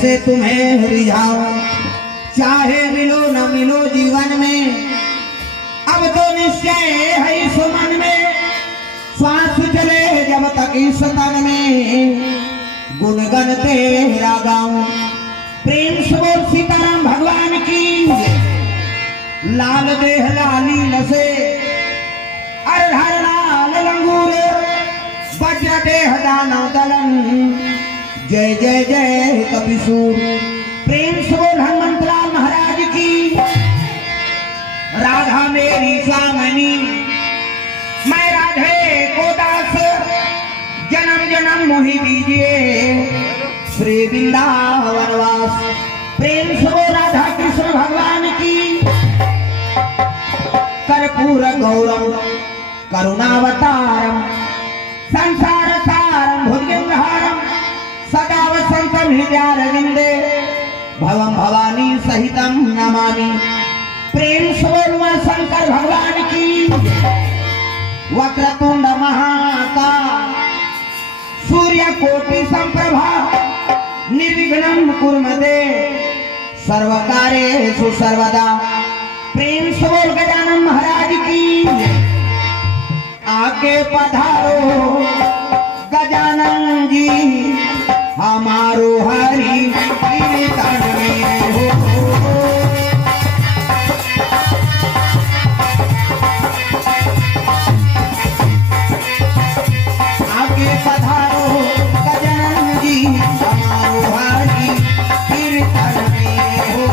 कैसे तुम्हें रिझाऊं, चाहे मिलो न मिलो जीवन में, अब तो निश्चय है इस मन में, श्वास चले जब तक इस तन में, गुणगन तेरा गाऊं। प्रेम से बोल सीताराम भगवान की, लाल देह लाली लसे, अरहर लाल लंगूर, वज्र देह दानव दलन, जय जय जय कपिसूर। प्रेम से बोल हनुमंतलाल महाराज की, राधा मेरी स्वामिनी, मैं राधे को दास, जन्म जन्म मोहि दीजिए श्री वृंदावन वास। प्रेम से बोल राधा कृष्ण भगवान की, कर्पूर गौरम करुणावतारम, संसार सारम भुजगेन्द्रहारम, सदा वसंतम हृदयारविंदे, भवम भवानी सहितम नमामि। प्रेम से बोल मां शंकर भगवान की, वक्रतुंड महाकाय, सूर्यकोटि संप्रभा, निर्विघ्नं कुरु मे देव, सर्वकार्येषु सर्वदा। प्रेम से बोल गजानन महाराज की, आके पधारो गजानन जी, हमारो हरि कीर्तन में हो। आके पधारो गजानन जी, हमारो हरि कीर्तन में हो।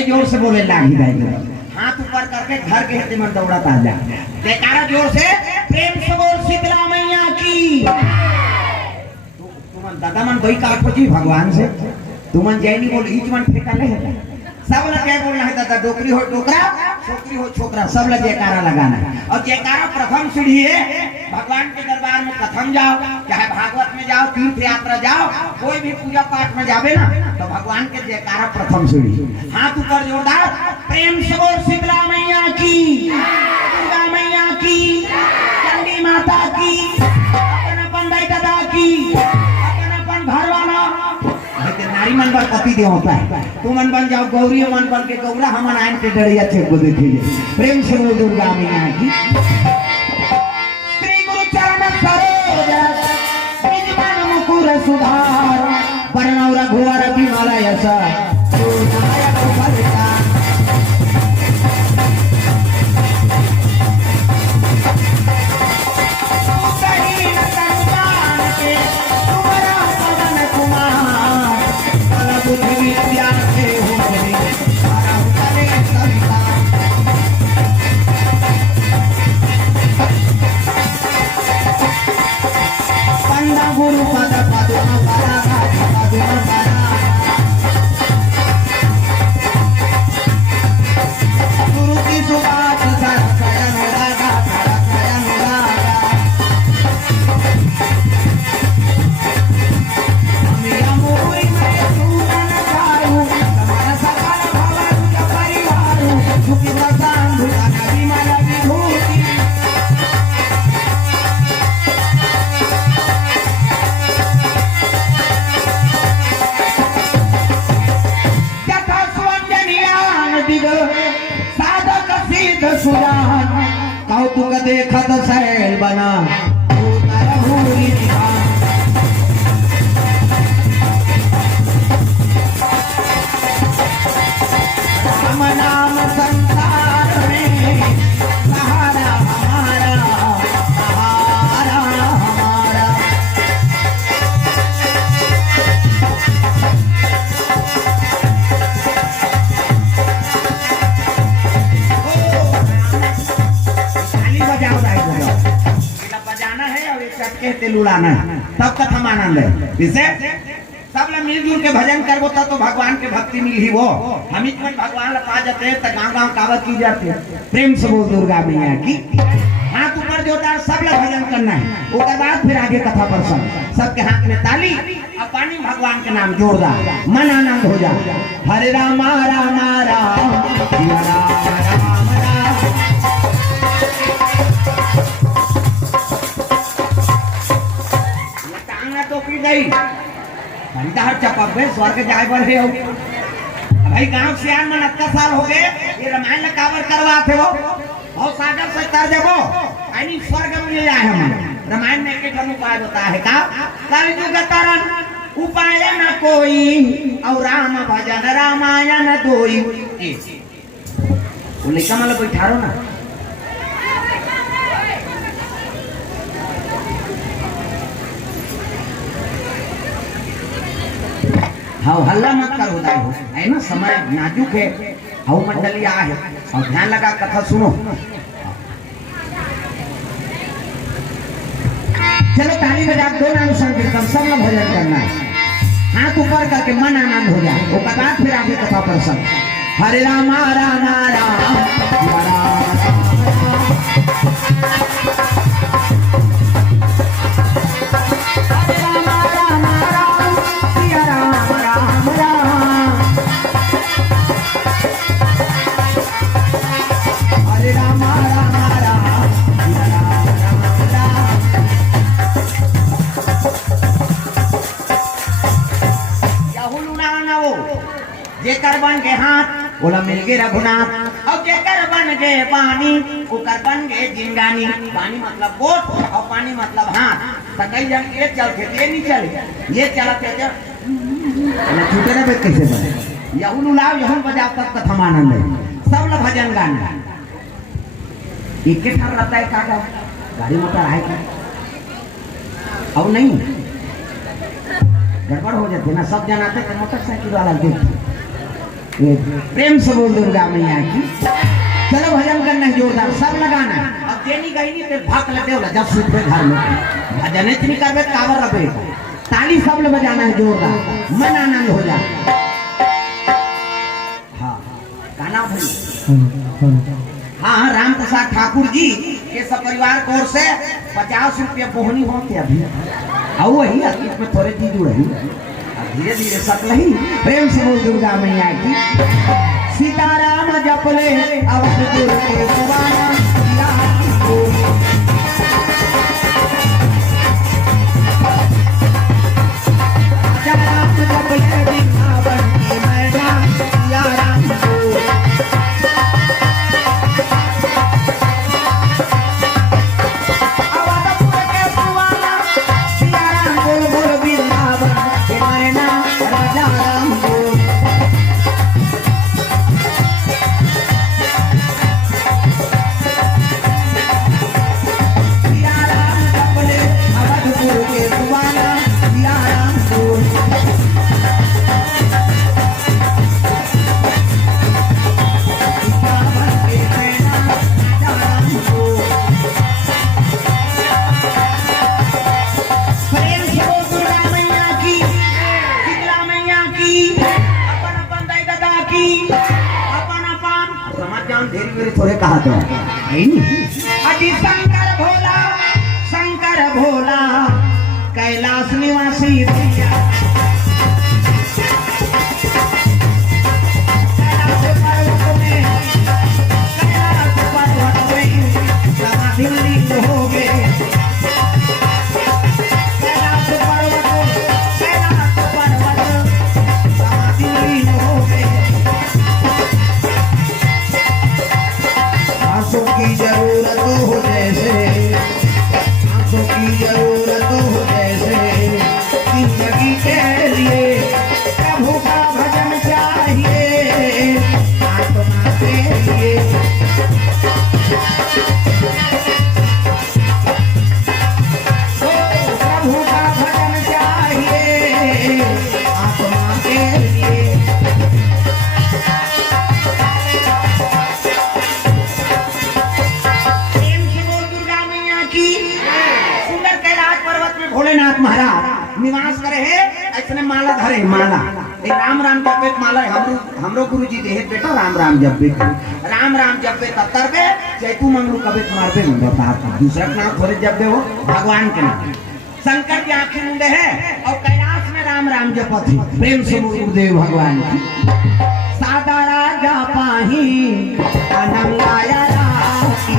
जोर से बोले लागी भाई, हाथ ऊपर करके घर के हित में दौड़ा ताजा, जयकारा जोर से। प्रेम से बोल शीतला मैया की। तुमन दादा मन भाई काटो जी भगवान से, तुमन जैनी बोल ईच मन फेंका ले सब ला क्या बोलना है दादा, डोकरी हो टोकरा, छोकरी हो छोकरा, सब ला जयकारा लगाना है। और जयकारा प्रथम सीढ़ी है, भगवान के दरबार में प्रथम जाओ, चाहे भागवत में जाओ, तीर्थ यात्रा जाओ, कोई भी पूजा पाठ में जावे ना तो भगवान के जयकारा प्रथम सीढ़ी। हाथ ऊपर जोरदार, प्रेम से बोल शीतला मैया की, दुर्गा मैया की, चंडी माता की, अपन दाई दादा की, अपन घर वाला नारी मन मन पर पति दे होता है, तू मन बन जाओ गौरी, मन बन के गौरा, हम आयन के डरिया छे को देखिए। प्रेम से बोल दुर्गा मैया की। श्री गुरु चरण सरोज निज मन मुकुर सुधार, वर्णौ रघुवर विमल यश नायक फलचार। कौतुक देखत सैल बना राम नाम संसार में सहारा हमारा, सहारा हमारा। बजाना है और एक चटके तेल उड़ाना है, तब कथम आनंद है। इसे सब लोग मिलजुल के भजन करबो तब तो भगवान के भक्ति मिली वो। हम इसमें भगवान ला पा जाते हैं तो गाँव गाँव कावत की जाती है। प्रेम से बोल दुर्गा मैया की। हाथ ऊपर जोता सब लोग भजन करना है, उसके बाद फिर आगे कथा प्रसंग। सबके हाथ में ताली और पानी भगवान के नाम जोरदार, मन आनंद हो जा। हरे राम राम राम सिया राम राम राम। तो की गई घंटा चपक गए स्वर्ग जाए पर है भाई। गांव से आन मन 80 साल हो गए, ये रामायण कावर करवा थे वो और सागर से कर देबो यानी स्वर्ग में ले जाए। हम रामायण में एक उपाय बता है का कलयुग तरन उपाय न कोई और राम भजन रामायण दोई। वो लिखा मतलब बैठारो ना, हाँ हल्ला मत कर होता है ना, समय नाजुक है। हाउ मंडलिया है और ध्यान लगा कथा सुनो। चलो ताली बजा दो नाम संकीर्तन, सब लोग भजन करना है। हाथ ऊपर करके मन आनंद हो जाए, वो बाद फिर आगे कथा प्रसंग। हरे राम राम राम जेकर बन के हाथ बोला मिल गए रघुनाथ, और जेकर बन गए पानी ओकर बन गए जिंगानी। पानी मतलब बोट और पानी मतलब हाथ। तो कई जन ये चल के ये नहीं चले, ये चलते छूटे ना कैसे बने। यहुल लाओ यहुल बजाओ तब कथम आनंद है। सब लोग भजन गाना एक ठार रहता है काका गाड़ी मोटर आए क्या अब नहीं गड़बड़ हो जाती ना। सब जन आते मोटरसाइकिल वाला देखते। प्रेम से बोल दुर्गा मैया की। चलो भजन करना है जोरदार, सब लगाना। अब देनी गई नहीं फिर भाग लेते हो जब सूट पे घर में भजन इतनी करबे कावर रबे ताली सब लोग बजाना है जोरदार, मन आनंद हो जाए। हाँ गाना भाई। हाँ राम प्रसाद ठाकुर जी के सब परिवार की ओर से 50 रुपया पोहनी होते अभी और वही अतीत में थोड़े चीज रही धीरे धीरे सकल ही। प्रेम से बोल दुर्गा मैया की। सीताराम जपले अवधपुर के सुवाना राम जपले जान ढेरी मेरे थोड़े कहा तो है नहीं। अजी शंकर भोला कैलाश निवासी भैया दिल्ली हो गए आंसू की जरूरत हो जैसे आंसू की जरूरत हो जैसे जिंदगी के लिए प्रभु का भजन चाहिए आत्मा के लिए प्रभु का भजन चाहिए आत्मा के लिए। भोलेनाथ महाराज निवास करे है ऐसने माला धरे माला एक राम राम जपे माला हमरो गुरु जी दे बेटा राम राम जपे राम राम जपे तब तरबे चैतू मंगलू कबे मारबे बता दूसरा नाम थोड़े जपे हो भगवान के नाम शंकर की आंखें मुंडे है और कैलाश में राम राम जपत प्रेम से गुरुदेव भगवान की सादा राजा पाही अनंगाया राखी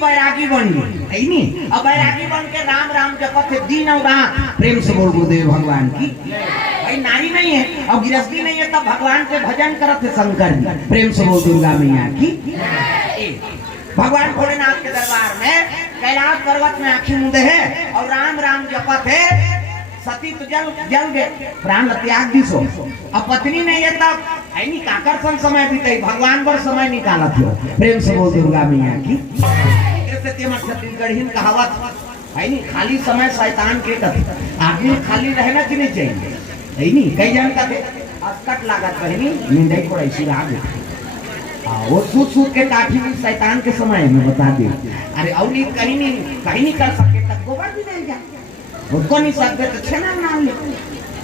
बैरागी बन गई नहीं अब बैरागी बन के राम राम जपत है दिन और रात प्रेम से बोल गुरुदेव भगवान की भाई नारी नहीं है और गृहस्थी नहीं है तब भगवान के भजन करत है शंकर जी प्रेम से बोल दुर्गा मैया की भगवान भोलेनाथ के दरबार में कैलाश पर्वत में आंखें मूंदे है और राम राम जपत है सती तो जल गए प्राण त्याग दी सो अब पत्नी नहीं है तब ऐनी काकर समय बीते भगवान पर समय निकाला थियो प्रेम से बोल दुर्गा मैया की छत्तीसगढ़ी कहावत है नहीं खाली समय शैतान के कथे आदमी खाली रहना कि नहीं चाहिए है नहीं कई जन कथे अस्कट लागत रहनी निंदाई को ऐसी लाग वो सूत के काठी भी शैतान के समय में बता दे अरे और नहीं कहीं नहीं कर सके तब गोबर भी नहीं जा उसको नहीं सकते तो छेना ना ले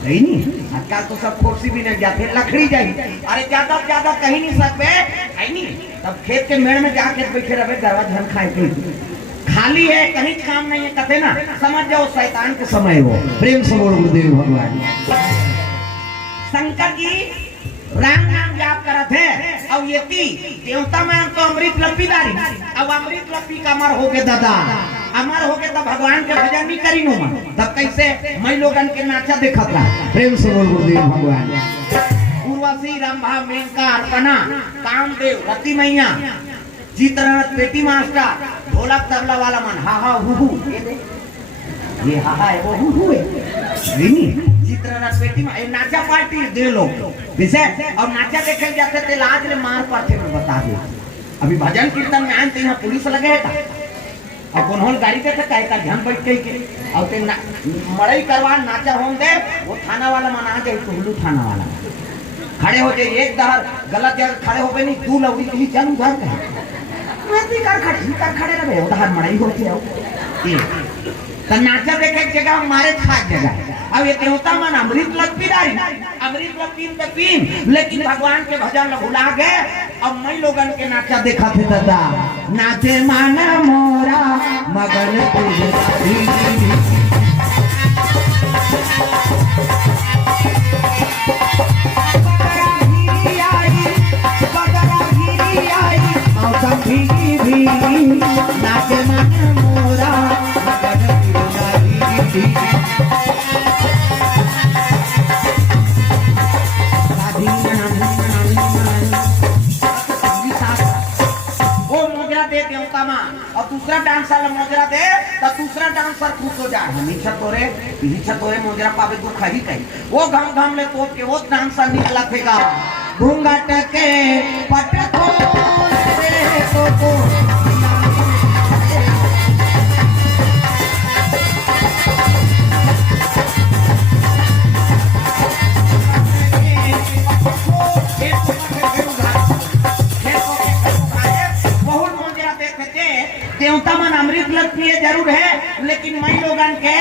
नहीं आजकल तो सब कुर्सी भी नहीं जाते लकड़ी जाए अरे ज्यादा कहीं नहीं सकते है नहीं तब खेत के मेड़ में जाके बैठे रहे दरवा धन खाए के खाली है कहीं काम नहीं है कहते ना समझ जाओ शैतान के समय हो प्रेम से बोल गुरुदेव भगवान शंकर जी राम नाम जाप करत है और ये देवता में तो अमृत लपी दारी अब अमृत लपी का अमर हो गए दादा अमर हो गए तब भगवान के भजन नहीं करी नो मन तब कैसे मैं लोगन के नाचा देखत रहा प्रेम से बोल गुरुदेव भगवान उर्वशी रंभा मेनका अर्पणा कामदेव रति मैया चित्ररथ पेटी मास्टर ढोलक तबला वाला मन हा हा हु ये हा हा है वो हु है चित्ररथ पेटी में नाचा पार्टी दे लोग जैसे और नाचा देखे जाते थे लाज ले मार पड़ते मैं बता दे अभी भजन कीर्तन में आए थे यहाँ पुलिस लगे था और कौन गाड़ी के काय का ध्यान बैठ गई और ते मड़ई करवा नाचा हों दे वो थाना वाला मना जाए तो हुलू थाना वाला खड़े हो जाए एक दहर गलत जगह खड़े हो गए नहीं तू लौड़ी के लिए चल उधर मैं भी कर खड़े रहे उधर मड़ई होती है तो नाचा देखे जगह हमारे खास जगह अब ये देवता मन अमृत लग पिदारी अमृत लग तीन पे तीन, लेकिन भगवान के भजन भुला गए। अब मैं लोगन के नाचा देखा थे दादा, नाचे माना मोरा मगन नाचे माना मोरा और दूसरा डांसर मोजरा दे तो दूसरा डांसर खुश हो जाए। हमेशा तोरे मोजरा पावे दुख ही कहीं वो घम घम ले तो के वो डांसर निकला थेगा घूंघट के पटको रे तो देवता मन अमृत लगती है जरूर है, लेकिन मैं लोगन के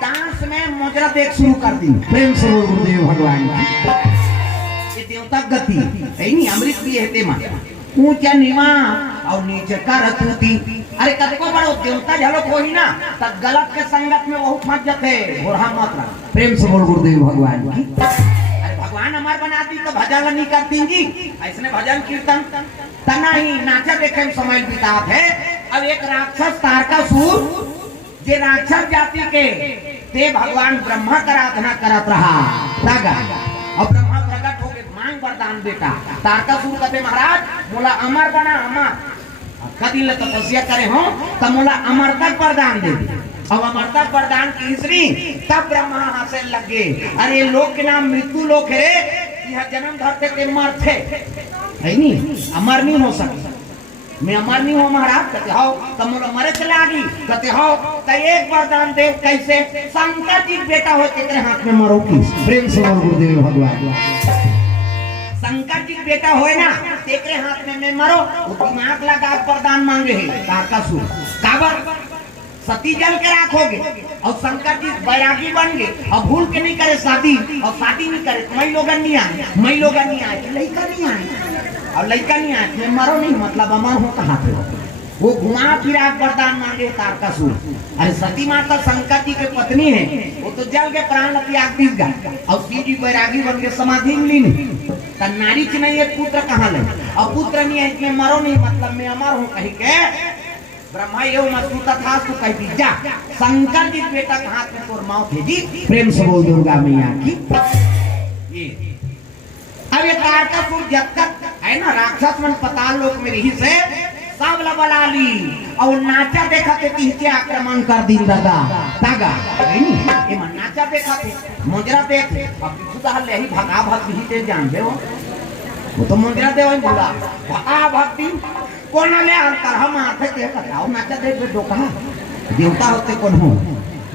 डांस में मोजरा देख शुरू कर दी। प्रेम से बोल गुरुदेव भगवान ये देवता गति है नहीं, अमृत भी है तेमा ऊंचा नीवा और नीचे करतूती। अरे कदको बड़ो देवता झलो कोई ना तब गलत के संगत में बहुत मत जाते घोड़ा मात्रा। प्रेम से बोल गुरुदेव भगवान की। अरे भगवान हमार बनाती तो भजन नहीं करती जी, ऐसने भजन कीर्तन तना ही नाचा देखे में समय बितात है। अब एक राक्षस तारकासुर जे राक्षस जाति के ते भगवान ब्रह्मा का आराधना करत रहा तागा। अब ब्रह्मा प्रकट हो गए मांग वरदान बेटा। तारकासुर कहते महाराज मोला अमर बना, अमर कदी ले तपस्या करे हो तो मोला अमरता वरदान दे। अब अमरता वरदान तीसरी तब ब्रह्मा हंसे लगे, अरे लोक के नाम मृत्यु लोक है, यह जन्म धरते ते मरते है नहीं, अमर नहीं हो सकता। मैं अमर नहीं हूँ महाराज, कहते हो तो मोला मरे चले आगी, कहते हो तो एक वरदान दे। कैसे? शंकर जी बेटा हो तेरे हाथ में मरो की। प्रेम से गुरुदेव भगवान शंकर जी बेटा होए ना तेरे हाथ में मैं मरो। वो दिमाग लगा वरदान मांगे है तारकासुर काबर सती जल के राखोगे और शंकर जी बैरागी बन गए और भूल के नहीं करे शादी और शादी नहीं करे तो मैं लोगन नहीं आए, मैं लोगन नहीं आए, लड़का नहीं आए और लड़का नहीं आए मैं मरो नहीं, मतलब अमर हो कहाँ पे हो। वो घुमा फिरा वरदान मांगे तारकासुर। अरे सती माता शंकर जी के पत्नी है, वो तो जल के प्राण त्याग दी गए और शिव जी बैरागी बन के समाधि में लीन। नारी की नहीं है पुत्र कहाँ ले और पुत्र नहीं है इसमें मरो नहीं, मतलब मैं अमर हूँ कहीं के। ब्रह्मा ये मसूता था तो कह दी जा शंकर जी बेटा के हाथ में तोर मौत है जी। प्रेम से बोल दुर्गा मैया की। ये अब ये तारकासुर जब तक है ना राक्षस मन पताल लोक में रही से सब लबला ली और नाचा देखा थे तीसरे आक्रमण कर दी दादा तागा है नी ये मन नाचा देखा थे मोजरा देख अब खुदा ले ही भगा भक्ति ही ते जान दे वो तो मोजरा दे वही बोला भगा भक्ति कौन ले अंतर हम आते थे बताओ नाचा देख बे डोका देवता होते कौन हो।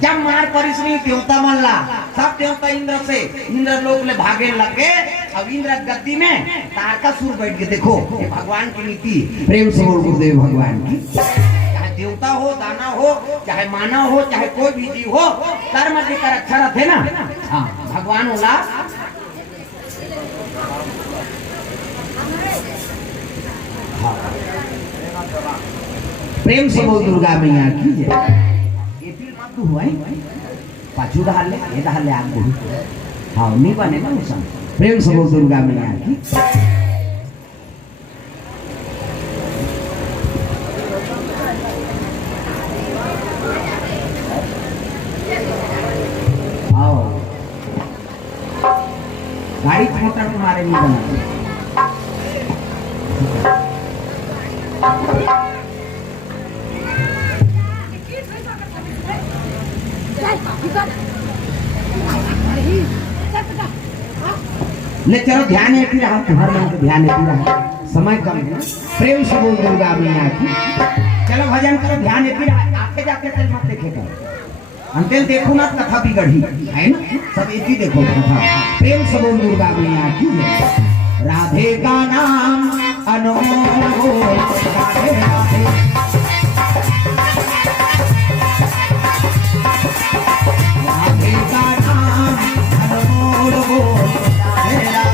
जब मार परिश्री देवता मल्ला सब देवता इंद्र से इंद्र लोक ले भागे लगे। अब इंद्र गद्दी में तारकासुर बैठ के देखो ये भगवान की नीति। प्रेम से बोल गुरुदेव भगवान की। चाहे देवता हो दाना हो चाहे मानव हो चाहे कोई भी जीव हो कर्म देकर अच्छा रहते ना। हाँ भगवान बोला प्रेम से बोल दुर्गा मैया की जय। ये फिर मत हुआ है पाछू डाल ले ये डाल ले आग बोल हाँ नहीं बने ना मुझे। प्रेम से बोल दुर्गा मैया की। आओ गाड़ी मोटर तुम्हारे नहीं बनाती। ले चलो ध्यान है कि रहा तुम्हारे मन को ध्यान है कि रहा समय कम है। प्रेम से बोल दुर्गा मैया की। चलो भजन करो ध्यान है कि रहा आते जाते तेल मत देखेगा अंतेल देखो ना कथा बिगड़ी है ना सब एक ही देखो कथा। प्रेम से बोल दुर्गा मैया की। राधे का नाम अनमोल राधे राधे राधे का नाम अनमोल राधे राधे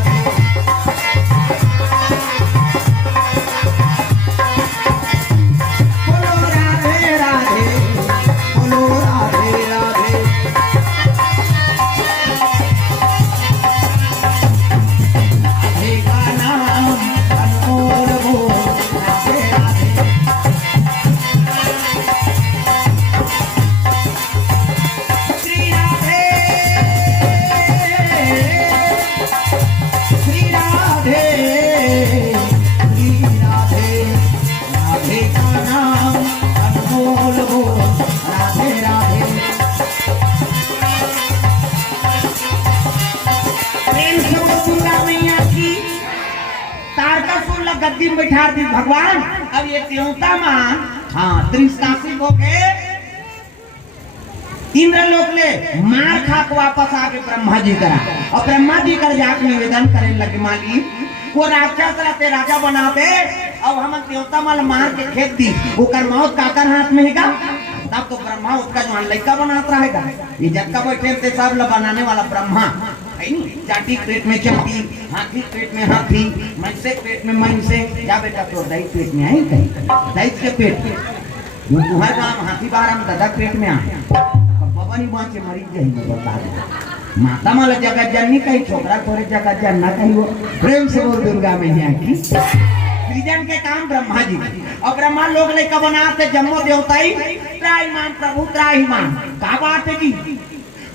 अपना गद्दी में बैठा दी भगवान। अब ये देवता मां हाँ त्रिशासिक होके इंद्रलोक ले मार खा के वापस आके ब्रह्मा जी करा और ब्रह्मा जी कर जाके निवेदन करे लगे मालिक वो राक्षस रहते राजा बनाते अब हम देवता माल मार के खेत दी वो कर मौत काकर हाथ में हैगा तब तो ब्रह्मा उसका जो लड़का बनाता रहेगा। ये जब का बैठे थे सब लोग बनाने वाला ब्रह्मा जाटी पेट में चमटी हाथी पेट में हाथी मनसे पेट में मन से या बेटा तो दही पेट में आई कहीं दही के पेट में तुम्हारे काम हाथी बाहर हम दादा पेट में आए बबनी बाँचे मरीज जाएंगे बता दे माता माला जगत जननी कही छोकरा थोड़े जगत जनना कही वो प्रेम से बोल दुर्गा मैया की सृजन के काम ब्रह्मा जी और ब्रह्मा लोग लेकर बनाते जम्मो देवताई त्राहिमाम प्रभु त्राहिमाम का बात है की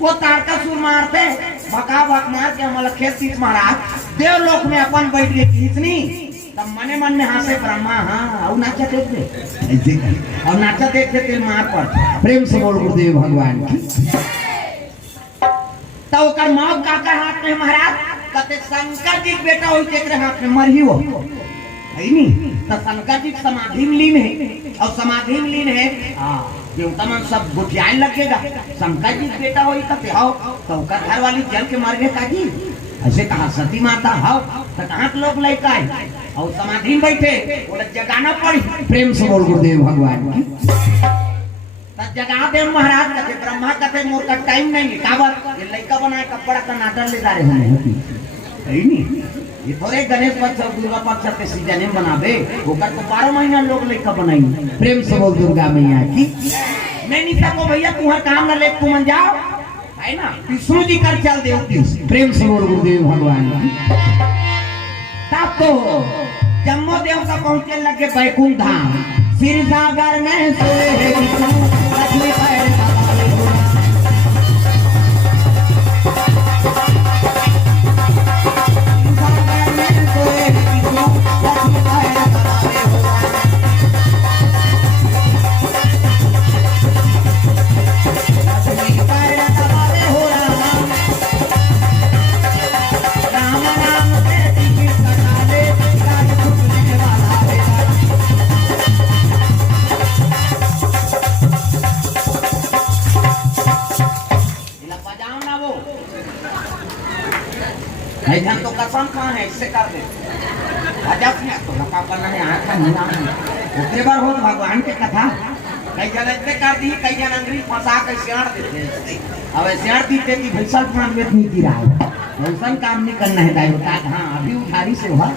वो तारकासुर मारते बका बक मार के हमारा खेत तीस महाराज देवलोक में अपन बैठ गए खींचनी तब मने मन में हंसे ब्रह्मा हाँ और नाचा देखते और नाचा देखते तेल मार पर प्रेम से बोल गुरुदेव भगवान की तो कर मौत काका हाथ में महाराज कते शंकर जी बेटा हो तेरे हाथ में मर ही हो है नहीं तो शंकर जी समाधि में लीन है और समाधि में लीन है देवता मन सब गुटियाए लगेगा शंकर जी बेटा हो कते हो तो कर घर वाली जल के मर गए काजी ऐसे कहा सती माता हो तो कहाँ लोग लड़का है और समाधि में बैठे बोले जगाना पड़ी प्रेम से बोल गुरुदेव भगवान की जगा दे महाराज कहते ब्रह्मा कहते मोर का टाइम नहीं काबर ये लड़का बनाए कपड़ा का नाटक ले जा रहे हैं नहीं ये थोड़े गणेश पक्ष और दुर्गा पक्ष के सीजन में बनावे होकर तो 12 महीना लोग लड़का बनाई प्रेम से बोल दुर्गा मैया की मैं नहीं सको भैया तुम्हारा काम न ले तुम जाओ है ना विष्णु जी कर चल देव प्रेम से बोल गुरुदेव भगवान तब तो जम्मो देव का पहुंचे लगे बैकुंठ धाम सिर सागर में सोए लक्ष्मी पैर तो कसम कहाँ है इससे कर दे तो लका करना है आँखा नीला उसके बार हो भगवान के कथा कई जगह इतने कर दी कई जन अंग्रेज फंसा के सियाड़ देते अब सियाड़ देते कि भैसल प्राण वेद नहीं गिरा वैसा काम नहीं करना है दाई हाँ अभी उठारी से हुआ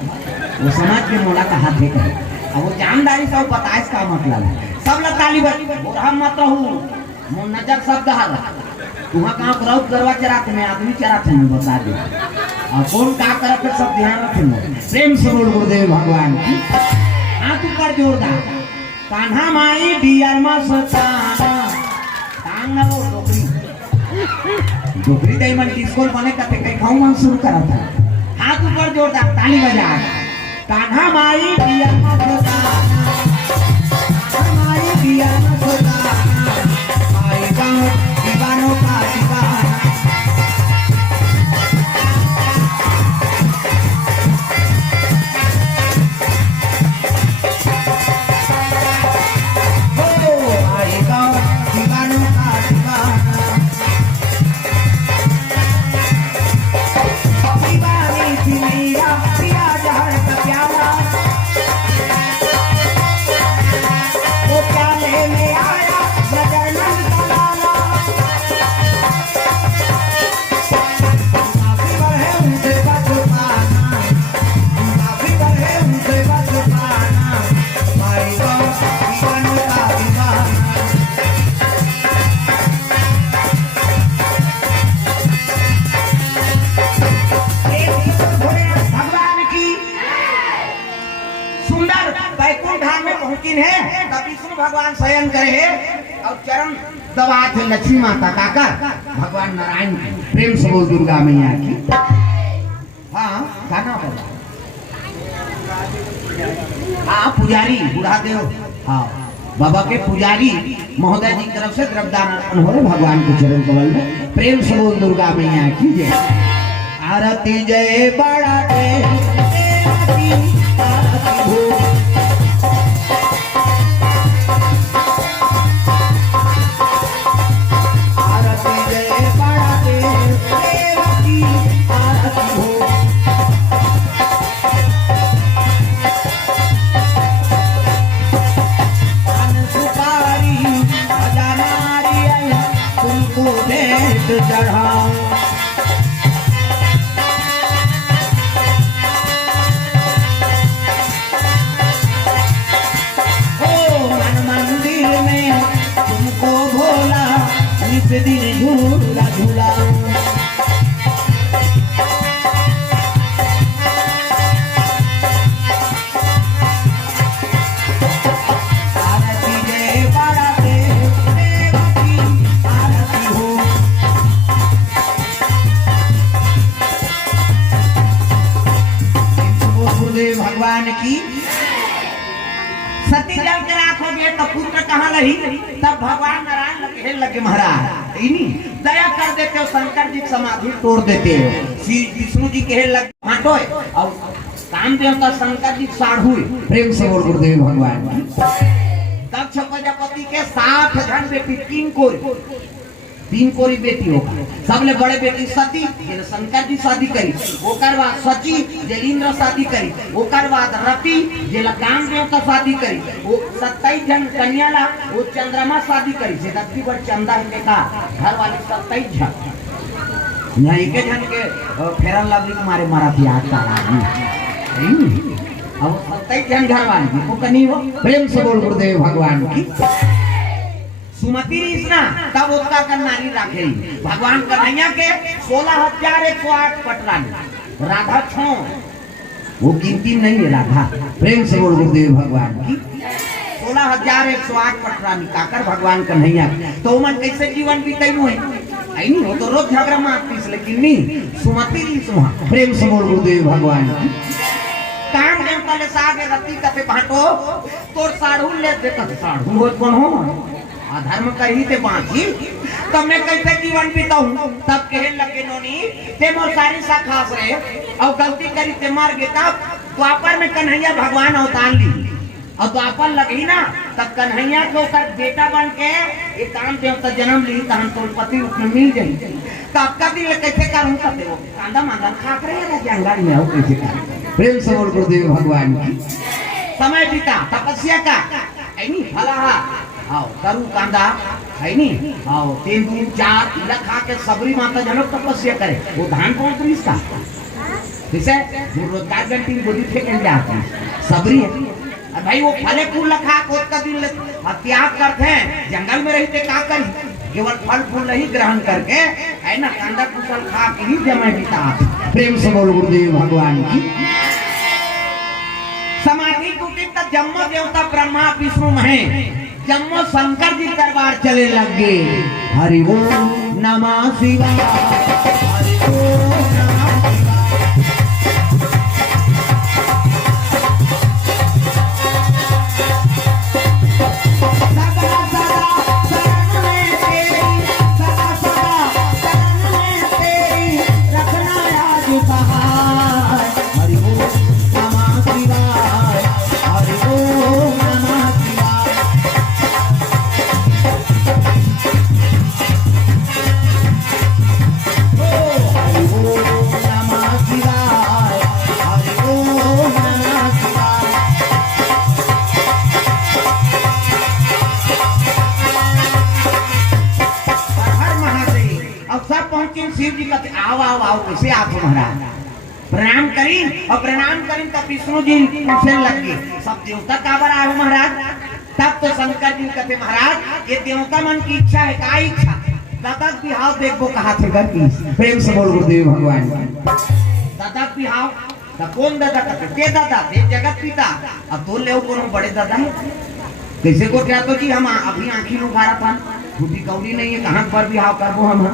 वो समाज के मोला का हाथ है अब वो जानदारी से बताए इसका मतलब सब लोग ताली बजी मत रहूँ मोर नजर सब दहाल तुम्हारा कहाँ रौद गरवा चराते में आदमी चराते हैं बता दे और कौन का करते सब ध्यान रखे प्रेम से बोल गुरुदेव भगवान की हाथ ऊपर जोरदार कान्हा माई बियर मस्ताना टांग ना वो डोकरी दई मन डिस्को बने कते कई खाऊं मन शुरू करा था हाथ ऊपर जोरदार ताली बजा कान्हा माई बियर मस्ताना कान्हा माई बियर मस्ताना आई गाँव दीवानों का दीवाना विष्णु भगवान शयन करे और चरण दबाते लक्ष्मी माता काका भगवान नारायण प्रेम से बोल दुर्गा मैया की हाँ गाना बोला हाँ पुजारी बुढ़ा देव हाँ बाबा के पुजारी महोदय जी की तरफ से द्रव्यदान अर्पण हो रहे भगवान के चरण कमल में प्रेम से बोल दुर्गा मैया की जय आरती जय बड़ा आरती हो। आरती जय बड़ा देव देव की आरती हो। पान सुपारी खजाना दिया तुमको भेंट चढ़ाऊं। तुमको भोला इस दिन झूला झूलाऊं। आरती जय बड़ा देव देव की आरती हो। गुरुदेव भगवान की। सती जल के राखोगे तो पुत्र कहाँ रही? तब भगवान नारायण लगे लगे महाराज दया कर देते हो, शंकर जी समाधि तोड़ देते हो, श्री विष्णु जी के लगे हटो और काम देवता शंकर जी साढ़ू। प्रेम से बोल गुरुदेव भगवान। दक्ष प्रजापति के 60 जन बेटी, 3 कोरी बेटी होगा। सबले बड़े बेटी सती जिन्हें शंकर जी शादी करी, ओकर बाद सची जलीन्द्र शादी करी, ओकर बाद रति जिला काम देवता शादी करी, वो 27 जन कन्या ला वो चंद्रमा शादी करी से दत्ती बड़ चंदा के का घर वाले 27 जन यहाँ एक जन के फेरन लवली तुम्हारे मारा थी आज का आदमी अब 27 जन घर वाले वो कनी हो। प्रेम से बोल गुरुदेव भगवान की। सुमति रीसना तब उसका कन्नारी राखे भगवान कन्हैया के 16,108 पटरानी, राधा 6 वो गिनती नहीं है राधा। प्रेम से बोल गुरुदेव भगवान की। 16,108 पटरानी काकर भगवान कन्हैया तो मन कैसे जीवन बीते हुए नहीं हो तो रोज झगड़ा मारती, लेकिन नहीं सुमति रीसना। प्रेम से बोल गुरुदेव भगवान की। काम देवता ले सागे रति कते बांटो तोर साढ़ू ले दे कते साढ़ू हो कौन हो धर्म कही ते बांची तब मैं कैसे जीवन बिताऊं। तब कहे लगे नोनी ते मोर सारी सा खास रहे और गलती करी ते मर गए। तब द्वापर में कन्हैया भगवान अवतार ली और द्वापर लगी ना तब कन्हैया को बेटा बन के एक काम देवता जन्म ली तहन तो पति उसमें मिल गई। तब का दिन कैसे करूं करते हो कांदा मांदा खा करे जंगल में हो कैसे कर। प्रेम से बोल गुरुदेव भगवान की। समय बीता तपस्या का नहीं भला आओ करू कांदा है नहीं आओ 3 दून 4 इला खा के सबरी माता जनक तपस्या करे वो धान कौन तो इसका जैसे रोजगार घंटी गोदी फेंकने जाते हैं सबरी है भाई वो फले फूल लखा कोट का दिन त्याग करते हैं जंगल में रहते का करी केवल फल फूल नहीं ग्रहण करके है ना कांदा कुशल खा के ही जमे बीता। प्रेम से बोल गुरुदेव भगवान की। समाधि टूटी तब जम्मो देवता ब्रह्मा विष्णु महेश जम्मो शंकर जी दरबार चले लगे। हरि ओम नमः शिवाय हरि ओम नमः शिव जी कहते आओ आओ आओ कैसे आप महाराज प्रणाम करी और प्रणाम करी तब विष्णु जी पूछने लगे सब देवता काबर आए हो महाराज। तब तो शंकर जी कहते महाराज ये देवता मन की इच्छा है का इच्छा दादा बिहाव देखो कहा थे घर की। प्रेम से बोल गुरुदेव भगवान दादा बिहाव तब कौन दादा कहते दे दादा दे जगत पिता अब तो ले कौन बड़े दादा है कैसे को क्या तो जी हम अभी आंखी लुभारा था खुदी कौड़ी नहीं है कहाँ पर बिहाव करबो हम।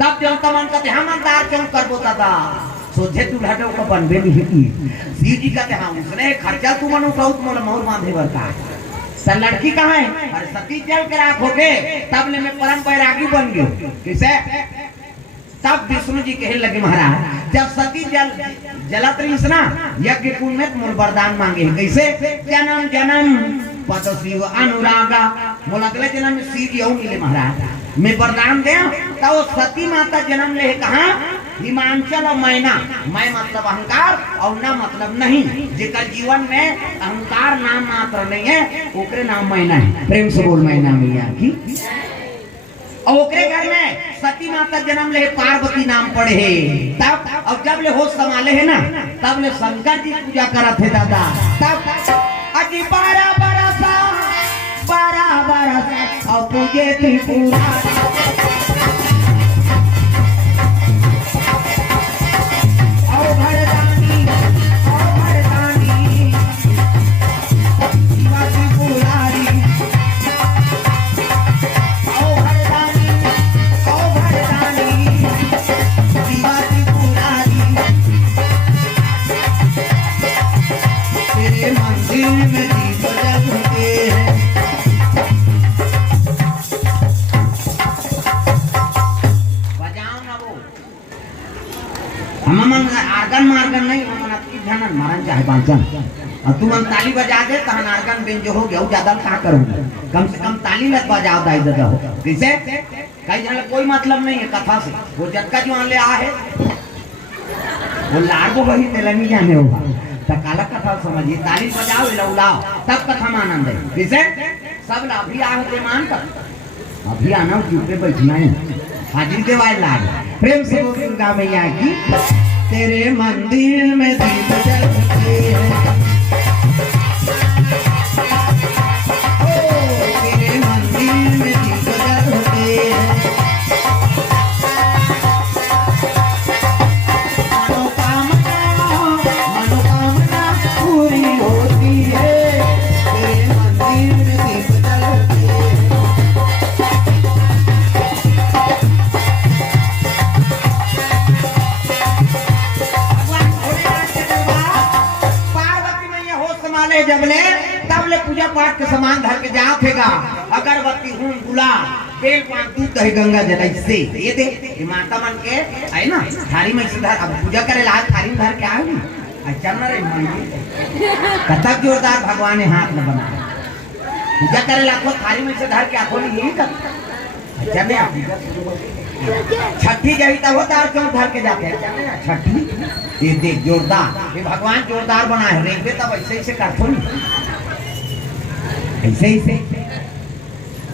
तब देवता मन कहते हम अंदार क्यों करबो दादा सोझे दूल्हा को बनबे नहीं की। शिव जी कहते हाँ उसने खर्चा तू मन उठाओ तुम मोर बांधे बरका तो लड़की कहाँ है अरे सती जल के राख हो गए तब ले मैं परम बैरागी बन गयो। कैसे तब विष्णु जी कहे लगे महाराज जब सती जलत रही ना यज्ञ कुंड में मूल वरदान मांगे कैसे जन्म जन्म पद शिव अनुरागा बोला अगले जन्म में शिव यू मिले महाराज मैं वरदान दे तो वो सती माता जन्म ले कहा हिमांचल और मैना मैं मतलब अहंकार और ना मतलब नहीं जेकर जीवन में अहंकार नाम मात्र नहीं है ओकरे नाम मैना है। प्रेम से बोल मैना मैया की। और ओकरे घर में सती माता जन्म ले पार्वती नाम पड़े है तब अब जब ले होश संभाले है ना तब ले शंकर जी पूजा करत है दादा तब अजी 12 बरस और पूजे त्रिपुरा आर्गन मार्गन नहीं हम आपकी धनन मारन चाहे बांचन और तुम ताली बजा दे तहन आर्गन बेंच हो गया ज्यादा का करूंगा कम से कम ताली लग बजाओ दाई दादा हो कैसे कई जन कोई मतलब नहीं है कथा से वो जटका जो ले आ है वो लाडो वही तेलंगी जाने होगा तो काला कथा समझिए ताली बजाओ लौलाओ तब कथा में आनंद है कैसे सब अभी आ होते मान कर अभी आना चुप पे बैठना है हाजिर के वाले लाग प्रेम से दुर्गा मैया की तेरे मंदिर में दीप जलते हैं तेरे मंदिर में दीप जलते हैं मनोकामना पूरी होती है तेरे मंदिर में दीप जलते हैं। जबले तबले पूजा पाठ के सामान धर के जाओ थेगा अगरबत्ती हूं गुलाब बेल पान दूध दही गंगा जल से ये दे ये माता मन के है ना थारी में से धर अब पूजा करे ला थारी में धर के आओ अच्छा न रे माई कतक जोरदार भगवान ने हाथ में बना पूजा करे ला को थारी में से धर के आखो यही कर अच्छा ने छठी जही तब होता है क्यों धर के जाते हैं छठी ये देख जोरदार ये भगवान जोरदार बना है रेखबे तब ऐसे ऐसे करथो नहीं ऐसे ही से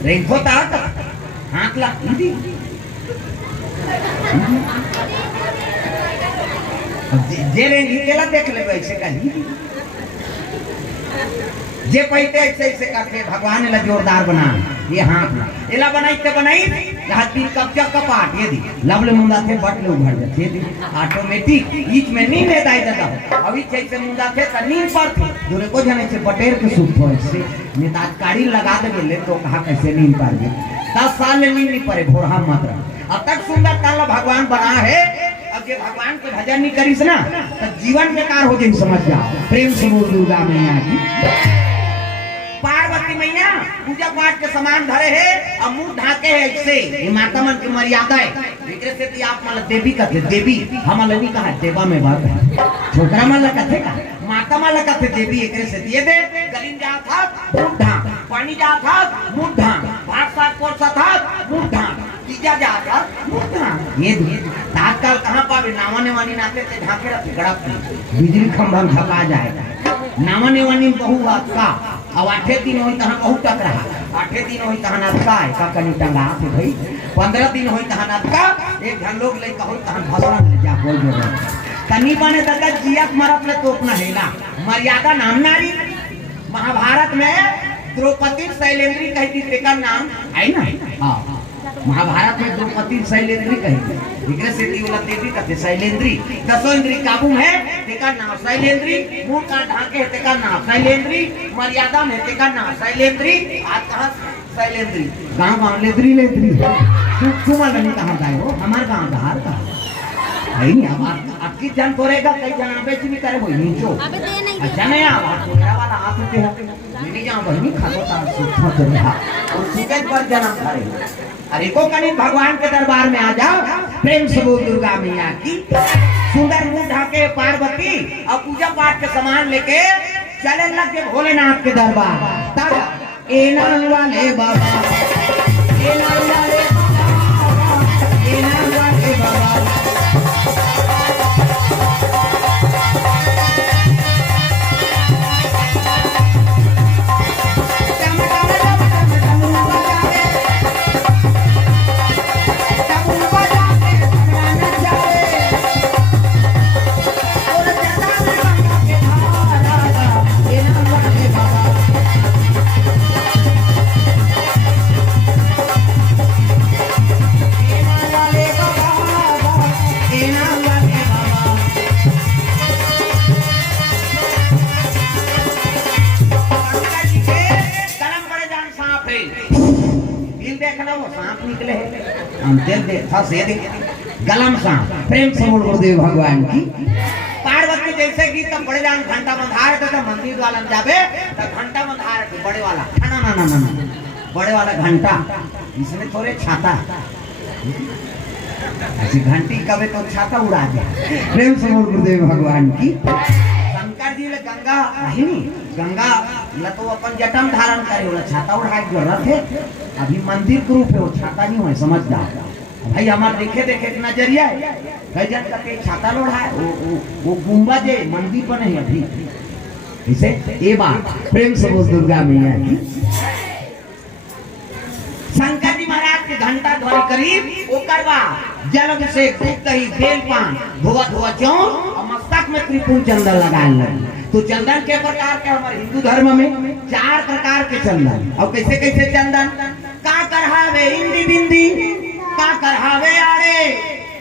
रेखो तब हाथ ला जे रेंगी केला देख ले ऐसे कहीं जे पहले ऐसे ऐसे करके भगवान ने जोरदार बना ये हाथ एला बनाई यहाँ तीन कब्जा कपाट ये दी लवले मुंदा थे बटले उभर जाते ये दी ऑटोमेटिक बीच में नींद ले दाई जाता अभी जैसे मुंदा थे तो नींद पर थी दूरे को जाने से बटेर के सूप पर से नेता काड़ी लगा दे ले तो कहा कैसे नींद पर गई 10 साल में नींद नहीं पड़े भोरहा मात्र अब तक सुंदर काला भगवान बना है अब ये भगवान के भजन नहीं करीस ना तो जीवन बेकार हो जाए समझ जाओ। प्रेम से बोल दुर्गा मैया की। पार्वती मैया पूजा पाठ के सामान धरे है और मुंह ढाके है ऐसे ये माता मन की मर्यादा है विक्रे से आप मतलब देवी कहते देवी हम नहीं कहा देवा में बात है छोकरा मन कहते का माता माला कहते देवी एक से ये दे गलीन जा था मुंह ढाक पानी जा था मुंह ढाक भात साग कोसा था मुंह ढाक तीजा जा था मुंह ढाक ये तात्काल कहां पावे नावने वानी नाते से ढाके रख गड़प बिजली खंभा में झपा जाएगा नावने वानी बहु बात का अब 8 दिन होई तहन बहुत टक रहा 8 दिन होई तहन अटका है का कनी टंगा से भाई 15 दिन होई तहन अटका एक घन लोग ले का होई तहन भसरण ले जा बोल जो कनी बने दादा जिया मरत ले तोपना हैला मर्यादा नाम नारी महाभारत में द्रौपदी शैलेंद्री कहती तेका नाम है ना हां महाभारत में द्रौपदी शैलेंद्री कहती विग्रह से वाला देवी कहते शैलेंद्री दसों इंद्री काबू है तेका नाम शैलेंद्री मुंह का ढाके है तेका नाम शैलेंद्री मर्यादा में तेका नाम शैलेंद्री आज कहां शैलेंद्री गांव लेद्री तुम नहीं कहां जाए हो हमार गांव बाहर का है नहीं अब की जन तोरेगा कई जनाबे भी करे वो नीचो अच्छा नहीं आ मेरा वाला हाथ में है नहीं जाओ बहनी खातो ता सुखो चला और सुखे पर जन्म करे अरे को कनी भगवान के दरबार में आ जाओ प्रेम से बोल दुर्गा मैया की सुंदर मुंह ढाके पार्वती और पूजा पाठ के सामान लेके चले लगे भोलेनाथ के दरबार तब एना वाले बाबा एना वाले बाबा एना वाले बाबा गलम सांप प्रेम से बोल गुरुदेव भगवान की पार्वती जैसे कि तब बड़े जान घंटा बंधार तो मंदिर वाला जाबे तो घंटा बंधार बड़े वाला ना ना ना ना बड़े वाला घंटा इसमें थोड़े छाता ऐसी घंटी कभी तो छाता उड़ा दे प्रेम से बोल गुरुदेव भगवान की शंकर जी ले गंगा नहीं गंगा न तो अपन जटम धारण करे वाला छाता उड़ाए जरूरत है अभी मंदिर के रूप है वो छाता नहीं है समझ जाओ भाई हमारे देखे देखे एक नजरिया है भजन करके छाता लोढ़ा है वो गुंबद है मंदिर पर नहीं अभी इसे ये बात प्रेम से बोल दुर्गा मैया की शंकर जी महाराज के घंटा ध्वनि करीब वो करवा जल से दूध दही बेल पान धोआ धोआ चौं और मस्तक में त्रिपुर चंदन लगाए लगे तो चंदन के प्रकार के हमारे हिंदू धर्म में 4 प्रकार के चंदन और कैसे कैसे चंदन का करहावे इंदी बिंदी का करहावे आड़े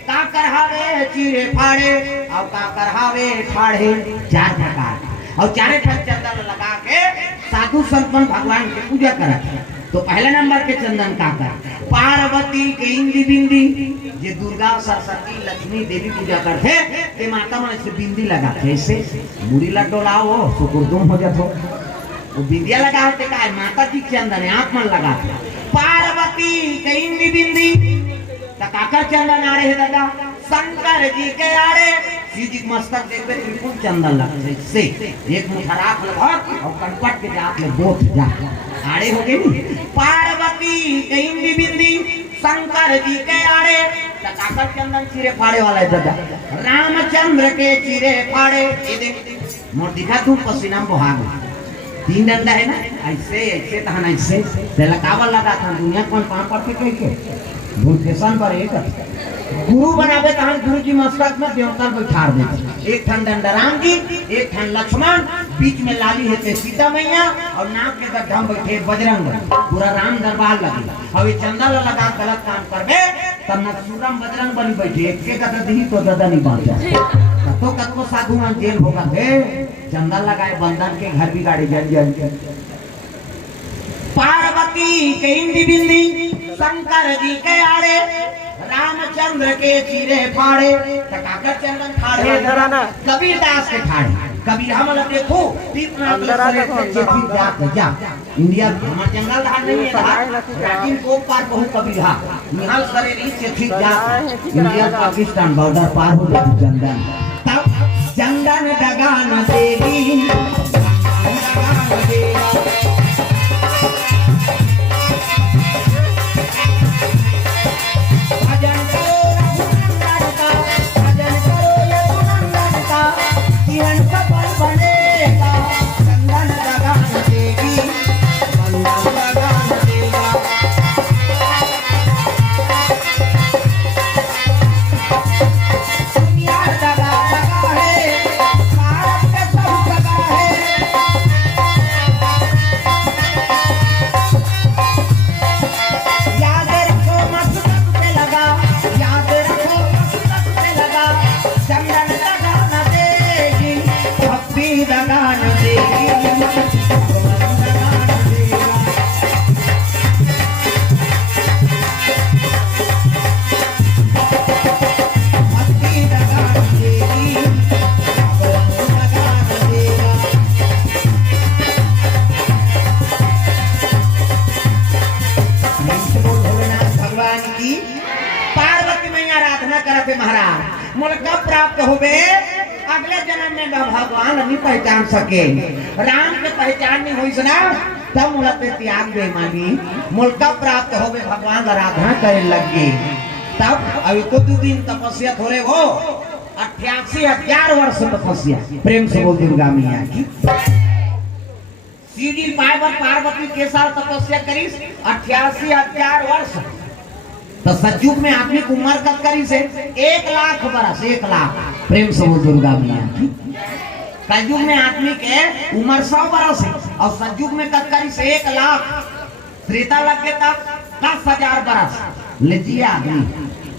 का करहावे चीरे फाड़े और का करहावे ठाड़े 4 प्रकार और 4 चंदन लगा के साधु संतन भगवान की पूजा करते तो पहले नंबर के चंदन का कर पार्वती के इंदी बिंदी ये दुर्गा सरस्वती लक्ष्मी देवी पूजा करते ते माता मन से बिंदी लगाते ऐसे बुरी लड्डो लाओ सुकुरदुम हो जातो वो बिंदिया लगाते का माता जी के अंदर आंख मन लगाते पार्वती के इंदी बिंदी तकाकर चंदन आड़े है दादा शंकर जी के आड़े सीधी मस्तक देख पे त्रिपुर चंदन लगते से एक मुठा राख लगा और कनपट के जात में बोथ जा आड़े हो गए पार्वती के इंदी बिंदी शंकर जी के आड़े तकाकर चंदन चिरे फाड़े वाला है दादा रामचंद्र के चिरे फाड़े ये देख मोर दिखा तू पसीना बहाग 3 डंडा है ना ऐसे ऐसे तहन ऐसे लकावा लगा था दुनिया कौन पांव पड़ के के भूलकेशन पर एक गुरु बनावे तहन गुरु जी मस्तक में देवता बैठा दे एक ठन डंडा राम जी एक ठन लक्ष्मण बीच में लाली है सीता मैया और नाक के गड्ढा में बैठे बजरंग पूरा राम दरबार लगे अब ये चंदा लगा गलत काम करबे तब न सूरम बजरंग बनी बैठे एक के कत दी तो ज्यादा नहीं बांचा तो कतको साधु मन जेल होगा थे चंदा लगाए बंधन के घर भी गाड़ी जल जल पार्वती के इंदी बिंदी शंकर जी के आड़े रामचंद्र के चीरे फाड़े तकाकर चंदन फाड़े कबीर दास के फाड़े कबीर हम लोग देखो जा इंडिया हमारा जंगल धार नहीं है लेकिन को पार बहु कबीर हा निहाल करे रीत से ठीक जा इंडिया पाकिस्तान बॉर्डर पार हो जाए चंदन तब चंदन डगा न देगी डगा न देगा लगा है जन्म में भगवान नहीं पहचान सके, राम के पहचान नहीं हुई सुना, तब मुला पे त्याग दे मानी मुल्का प्राप्त हो गए, भगवान आराधना करे लगे। तब अभी तो 2 दिन तपस्या थोड़े हो, 88,000 वर्ष तपस्या, प्रेम से बोल दुर्गा मैया की। सीढ़ी पाए पर पार्वती के साथ तपस्या करी 88,000 वर्ष। तो सतयुग में आदमी की उम्र कब करी से 1 लाख बरस, 1 लाख, प्रेम से बोल दुर्गा मैया की। कलयुग में आदमी के उम्र 100 बरस है और सतयुग में कब करी से 1 लाख। त्रेता लगे तब 10,000 बरस लीजिए आदमी,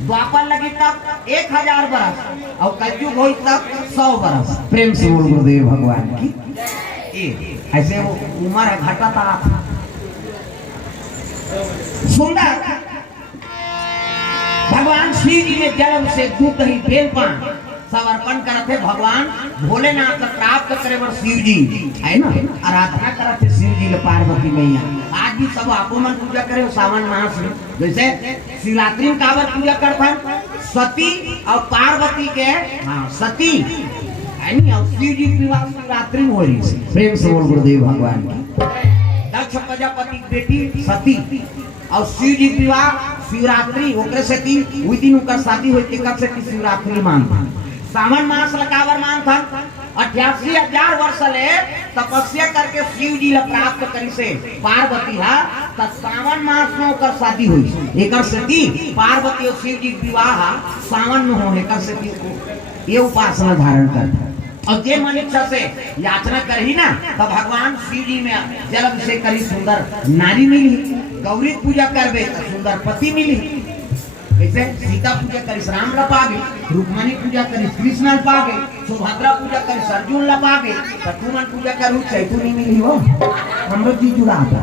द्वापर लगी तब 1,000 बरस और कलयुग हुई तब 100 बरस, प्रेम से बोल गुरुदेव भगवान की। ऐसे वो उम्र घटता सुंदर। भगवान श्री जी ने जन्म से दूध दही बेलपान सब अर्पण करते भगवान भोलेनाथ का प्राप्त करे बर शिव जी है ना, आराधना करते शिव जी के पार्वती मैया। आज भी सब आपो मन पूजा करे सावन मास में, जैसे शिवरात्रि में काबर पूजा करते सती और पार्वती के, हाँ सती है नहीं, और शिव जी विवाह शिवरात्रि में हो रही है, प्रेम से बोल गुरुदेव भगवान की। दक्ष प्रजापति की बेटी सती और शिव जी विवाह शिवरात्रि ओकरे से वही दिन उनका शादी हुई थी, कब से शिवरात्रि मानता सावन मास लकावर मानता। 88,000 वर्ष ले तपस्या करके शिव जी प्राप्त करी से पार्वती है, तो सावन मास में ओकर शादी हुई। एकर से पार्वती और शिव जी विवाह सावन में हो, एकर से ये उपासना धारण करता। और जे मन इच्छा से याचना करही ना, तो भगवान शिव जी में जल अभिषेक करी सुंदर नारी मिली, गौरी पूजा करबे तो सुंदर पति मिली। ऐसे सीता पूजा करी राम लपागे, रुक्मणी पूजा करी कृष्ण लपागे, सुभद्रा पूजा करी अर्जुन लपागे, तू पूजा करू चैतु नहीं मिली हो, हम लोग जी जुड़ा था।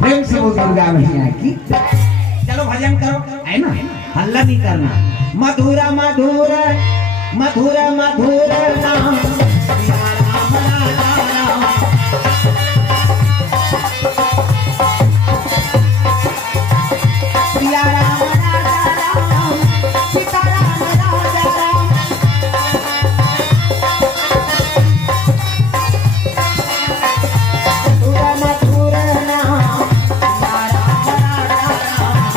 प्रेम से बोल दुर्गा मैया की। चलो भजन करो है ना, हल्ला नहीं करना। मधुरा मधुर मधुर मधुर नाम सिया राम राम, सिया राम राम, सीता राम राम, मधुर मधुर नाम सिया राम राम।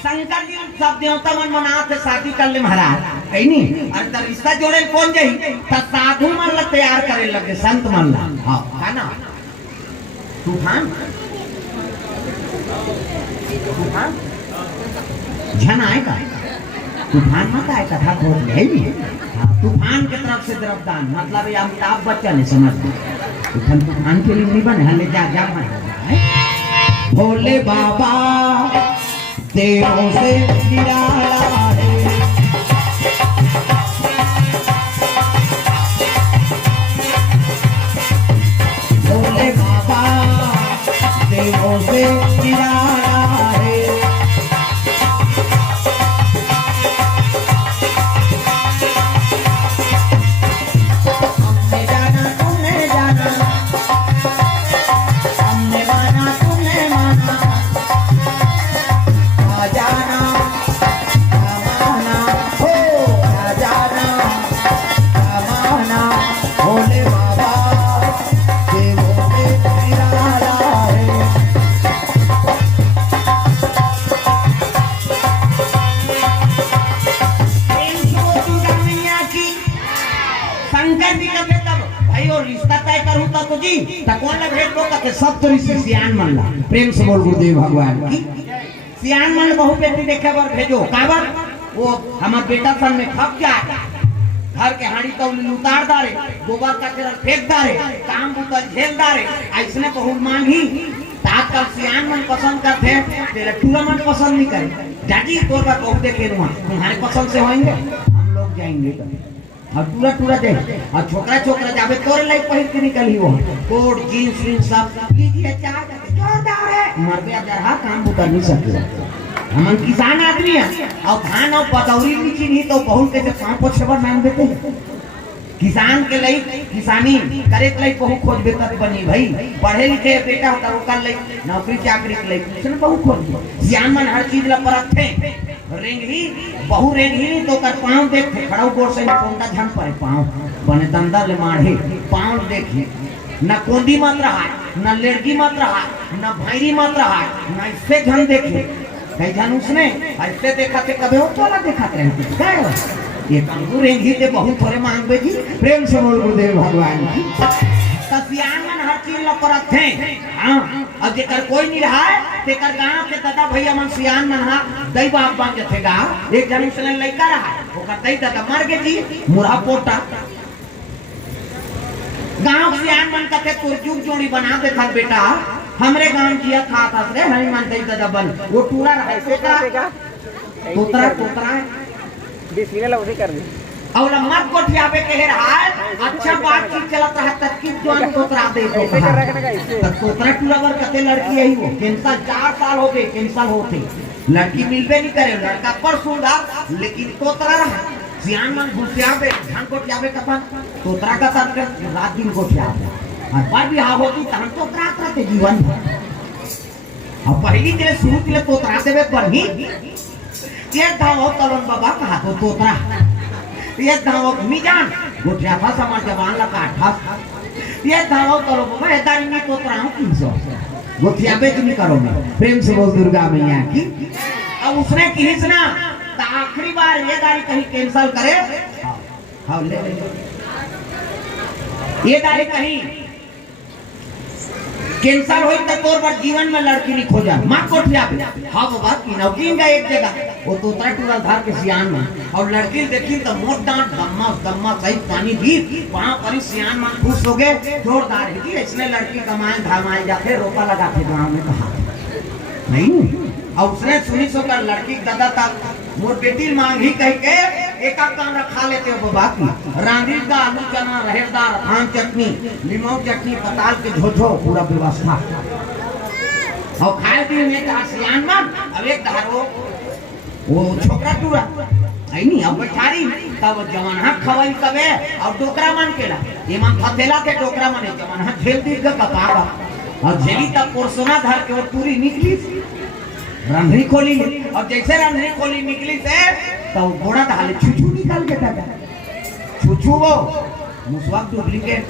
शंकर जी सब देवता मन मनाते शादी कर ले महाराज, कहीं नहीं अरे तब रिश्ता जोड़े कौन जाई, तब साधु मन ला तैयार करे लगे, संत मन ला। हाँ है ना, तूफान तूफान झन आएगा, तूफान मत आए, कथा बहुत है भी। तूफान के तरफ से द्रवदान मतलब ये अमिताभ बच्चन है, समझ तूफान के लिए नहीं बने, हले जा जा बने। भोले बाबा देवों से निराला है, भोले बाबा देवों से निराला है। हमने जाना तुमने जाना, हमने माना तुमने माना, जाना हो जाना माना, भोले बाबा देवों में निराला है। शंकर जी का तब भाई और रिश्ता तय करूँ तो जी कौन लग भेद लोग सब तो ऋषि सियान मन ला, प्रेम से बोल गुरुदेव भगवान की। सियान मन बहु बेटी देखे बर भेजो, काबर वो हमार बेटा सन में खप जाए, घर के हाड़ी तो उतार दारे, गोबर का तेरा फेंक दारे, काम बुतल झेल दारे, ऐसने बहुत मांगी। आजकल सियान मन पसंद करते, तेरा टूला मन पसंद नहीं करे। जाजी तोर का बहुत देखे तुम्हारे पसंद से होंगे, हम लोग जाएंगे और टूरा टूरा दे, और छोकरा छोकरा जाबे तोरे लाइक पहन के निकली हो, कोट जींस जींस सब लीजिए चार मर गया जरा काम बुता नहीं सकते। हम किसान आदमी है और धान और पदौरी नीचे नहीं तो बहुत के 5-6 बार मांग देते हैं। किसान के लिए किसानी करे के लिए बहुत खोज बेतर बनी भाई। पढ़े लिखे बेटा होता वो कर ले नौकरी चाकरी के लिए कुछ न बहुत खोज। सियान मन हर चीज ला परत थे रेंगही बहु रेंगही तो कर पाँव देख खड़ाऊ गोर से कोंडा झन पड़े पाँव बने दंदा ले माढ़े पाँव देखी न कोंदी मत रहा न लड़की मत रहा न भाईरी मत रहा न इससे झन देखे कई झन उसने ऐसे देखा थे कभी हो तो देखा रहे ये कंगू रेंगी ते बहुत थोड़े मांग बेजी प्रेम से बोल गुरुदेव भगवान की तसियान मन हर चीज ला परत थे। हां अब जेकर कोई नहीं रहा है तेकर गांव के दादा भैया मन सियान मन हा दई बाप बांग जथेगा एक जन उसने लइका रहा ओकर दई दादा मर गे जी मुरा पोटा गांव सियान मन कथे तुरजुग जोड़ी बना दे था बेटा हमरे गांव जिया था रे हरि मन दई दादा बन वो टूरा रहा बेटा तोतरा तोतरा डिस्प्ले उसे कर दी और मत कोठिया पे कह रहा है अच्छा बातचीत चलत रहा तक की जोन तोतरा दे तो तोतरा टूरावर कते लड़की यही वो कैंसर 4 साल हो गए कैंसर होते लड़की मिलबे नहीं करे लड़का पर सुंदर लेकिन तोतरा रहा सियान मन घुसिया पे धान कोठिया पे कपन तोतरा का तक रात दिन कोठिया और पर भी हां होती तहन तोतरा करते जीवन अब पहली दिन शुरू के तोतरा देवे पढ़ी ये धावो तलन बाबा कहा तो तोतरा ये धावो मिजान गोठिया था समाज जवान ला काठा ये धावो तलो बाबा ये दारी में तोतरा हूं 300 गोठिया पे तुम करो मैं प्रेम से बोल दुर्गा मैया की। अब उसने किसना तो आखिरी बार ये दारी कहीं कैंसिल करे हां ले ये दारी कहीं कैंसर होई त तोर पर जीवन में लड़की नहीं खोजा मां कोठिया पे हां बाबा की नौकीन का एक जगह वो तोतरा टूरा धार के सियान में और लड़की देखी तो मोट डांट दम्मा दम्मा सही पानी दी वहां पर सियान में खुश हो गए जोरदार है कि इसने लड़की कमाए धामाए जाके रोपा लगा के गांव में कहा नहीं और उसने सुनी सोकर लड़की दादा तक मोर बेटी मांग ही कह के एक काम रखा लेते हो बाबा की रांधी का आलू चना रहेदार धान चटनी नीमू चटनी पताल के झोझो पूरा व्यवस्था और खाए पीने में कहा सियान मन अब एक धारो वो छोकरा टूरा आई नहीं अब बेचारी तब जवान हाथ खवाई तबे और डोकरा मन केला ये मन फतेला के डोकरा मन जवान हाथ झेल दी का कपागा और झेली तब पोरसोना धर के वो पूरी निकली रंधरी खोली और जैसे रंधरी खोली निकली से तो घोड़ा डाले छुछू निकाल के दादा छुछू वो मुसवाक डुप्लीकेट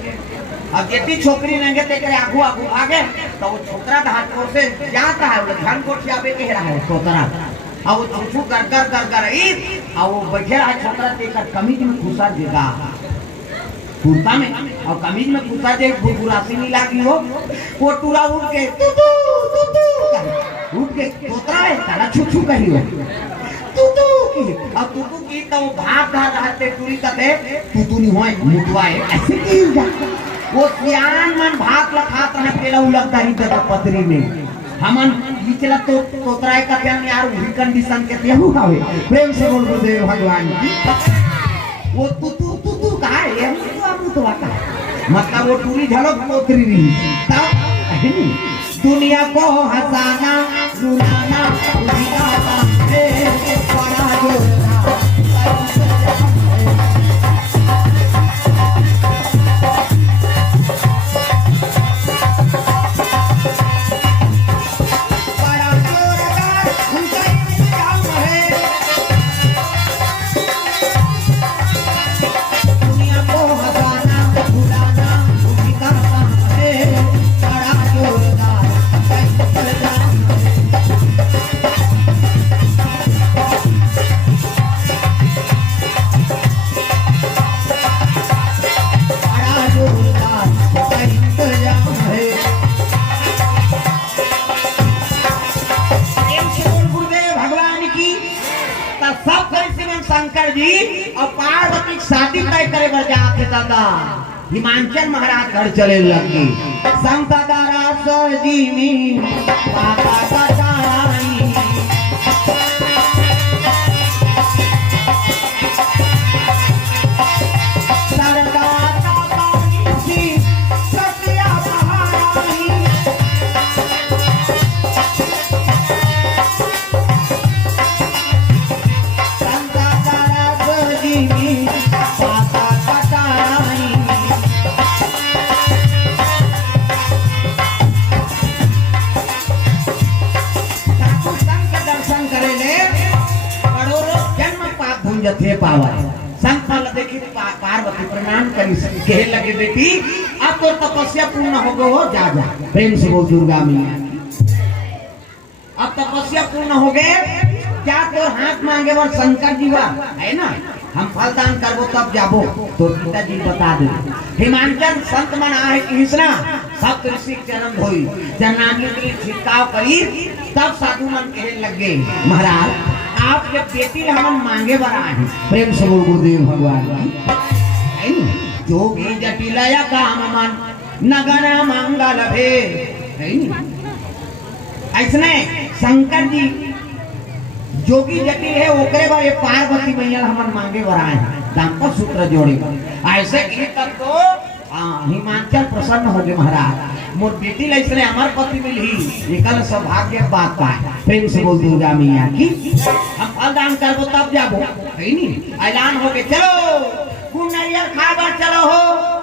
अब यदि छोकरी नंगे ते करे आगू आगू आगे तो वो छोकरा धान कोर से जाता है वो धान कोठिया पे कह रहा है तोतरा और वो छुछू कर ई और वो बैठे रहा छोकरा ते का कमीज में घुसा देगा कुर्ता में और कमीज में घुसा दे गुरासी नहीं लागी वो टूरा उड़ के उठ के तोतरा है ताला छुछू कही हो तू की तो भाग धार रहते टूरी कते तू नहीं होए मुटवाए ऐसे की वो सियान मन भाग लखात रह केला उलगदा ही दादा पतरी में हमन निचला तो तोतरा का क्या यार वही कंडीशन के तेहू हावे प्रेम से बोल गुरुदेव भगवान की वो तू कहा है ये तो वाका मतलब वो टूरी झलक पोतरी नहीं तब दुनिया को हंसाना रुलाना उड़ाना बड़ा शंकर जी और पार्वती की शादी तय करे बर जाके दादा हिमांचल महाराज घर चले लगी संतदारा सजीवी पाता कटाई पाता कटाई जथे पावा संत फल देखी पार्वती प्रणाम करी कहे लगे बेटी अब तो तपस्या पूर्ण हो गो हो जा जा प्रेम से बोल दुर्गा मैया अब तपस्या पूर्ण हो गए क्या तो हाथ मांगे वो शंकर जी वा है ना हम फल दान करबो तब जाबो तो पिताजी बता दे हिमांचल संत मन आए कृष्णा सब ऋषि जन्म होई जन्नामी की छिड़काव करी तब साधु मन कहने लगे महाराज आप जब बेटी हम मांगे बरा है प्रेम से बोल गुरुदेव भगवान है ना जोगी जटिलया काम मन नगर मंगल भेद है ना ऐसने शंकर जी जोगी जटिल है ओकरे बा ये पार्वती मैया हमन मांगे बराए दांपत्य सूत्र जोड़े ऐसे की तब तो हिमांचल प्रसन्न हो गए महाराज मोर बेटी ऐसने हमार पति मिली निकल सौभाग्य बात पाए प्रेम से बोल दुर्गा मैया की हम फल दान करबो तब जाबो है नी ऐलान हो के चलो कुनरिया खाबर चलो हो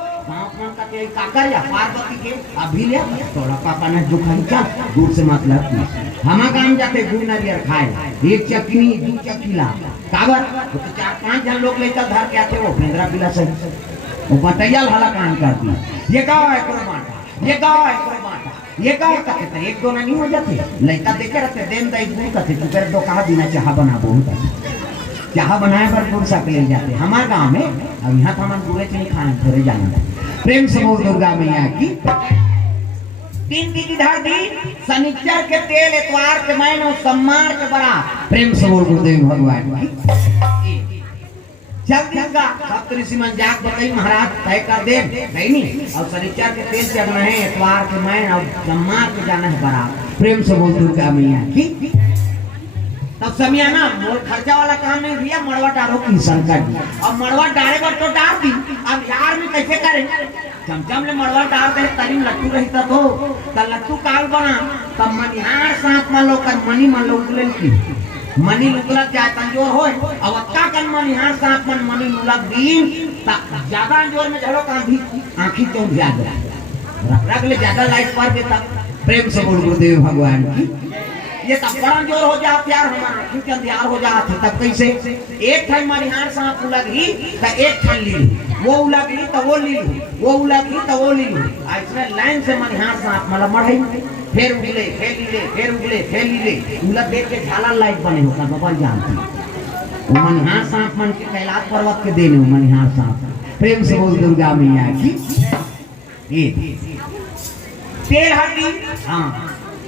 काकर या पार्वती के अभी ले थोड़ा पापा ने जो खाई चल दूर से मतलब हमा काम जाते गुड़ नारियल खाए एक चकनी दो चकीला काबर तो 4-5 जन लोग लेकर घर के आते वो भेंद्रा पिला से वो बटैया वाला काम करती ये गाँव है कुरमाटा ये गाँव है कुरमाटा ये गाँव का कहते एक दो नहीं हो जाते लड़का देखे रहते देन दाई गुड़ कहते तू कर दो कहा बिना चाह बना बहुत चाह बनाए पर गुड़ सा ले जाते हमारे गाँव में अब यहाँ तो हम गुड़े चीनी खाने थोड़े जाना प्रेम से बोल दुर्गा मैया की 3 दीदी धार दी शनिचर के तेल इतवार के महीने सम्मान के बड़ा प्रेम से बोल गुरुदेव भगवान की जल्दी का सब ऋषि मन जाग बताई महाराज तय कर दे नहीं और शनिचर के तेल चढ़ना है इतवार के महीने और सम्मान के जाना है बड़ा प्रेम से बोल दुर्गा मैया की तब समियाना मोल खर्चा वाला काम नहीं भैया मड़वा डालो की शंकर जी अब मड़वा डाले पर तो डाल दी अब यार में कैसे करें चमचम ले मड़वा डाल दे तरी लट्टू रहता तो कल लट्टू काल बना तब मनिहार सांप मान लो कर मनी मान लो उगले की मनी उगला क्या तंजोर हो अब अक्का कल मनिहार सांप मन मनी उगला दिन तब ज्यादा अंजोर में झड़ो का भी आंखी क्यों ज्यादा रख ले ज्यादा लाइट पर देता प्रेम से बोल गुरुदेव भगवान की ये तब बड़ा जोर हो जा प्यार हमारा क्योंकि अंधियार हो जाता तब कैसे एक ठन मनिहार सांप उलगी तो एक ठन ली वो उलगी तो वो ली वो उलगी तो वो ली ऐसे लाइन से मनिहार सांप मतलब मढ़ई फिर उगले फिर लीले फिर उगले फिर लीले उलग देख के झाला लाइट बने होता बाबा जानती वो मनिहार सांप मन के कैलाश पर्वत के देने मनिहार सांप प्रेम से बोल दुर्गा मैया की तेल हड्डी हाँ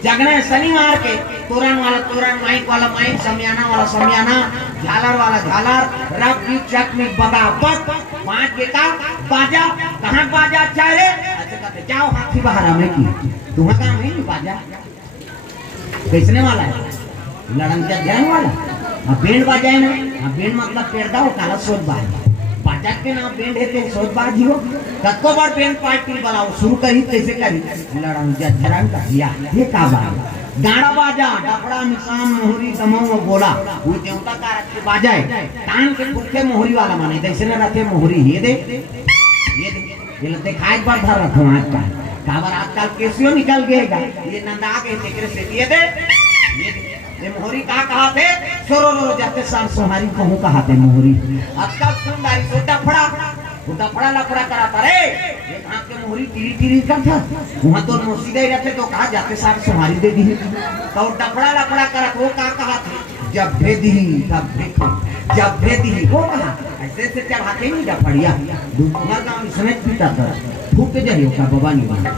जगने शनिवार के तोरण वाला माइक समियाना वाला समियाना झालर वाला झालर रब की चक में बगावत 5 के का बाजा कहाँ बाजा चाहे अच्छा कहते जाओ हाथी बाहर हमें की तुम्हारा काम है नहीं बाजा कैसने वाला है लड़न क्या जाने वाला अब बैंड बाजाए ना बैंड मतलब पेड़ दाओ काला सोच बाजा बाजा के नाम बैंड है तो सोच बाजी हो कत्तो बार बैंड पार्टी बनाओ शुरू करी कैसे करी लड़न जजरन का ये का बाजा गाड़ा बाजा डपड़ा निशान मोहरी दमो बोला वो देवता का रखे बाजाए कान के भूखे मोहरी वाला माने जैसे न रखे मोहरी ये दे ये लगते खाए पर धर रखो आज का काबर आजकल केसियो निकल गएगा ये नंदा के तेरे से ये दे ये मोहरी का कहा थे सोरो रो जाते शाम सोहारी कहूं कहा थे मोहरी आजकल सुंदरी सो डफड़ा लफड़ा कराता रे ये कहां के मोहरी टीरी करता वहां तो मोसी गए रहते तो कहा जाते शाम सोहारी दे दी तो डफड़ा लफड़ा करा वो का कहा थे जब भेदी तब देखो जब भेदी वो कहा ऐसे से चढ़ाते नहीं डफड़िया दूसरा गांव इसमें पीता था फूक जाइयो का बाबा नहीं बना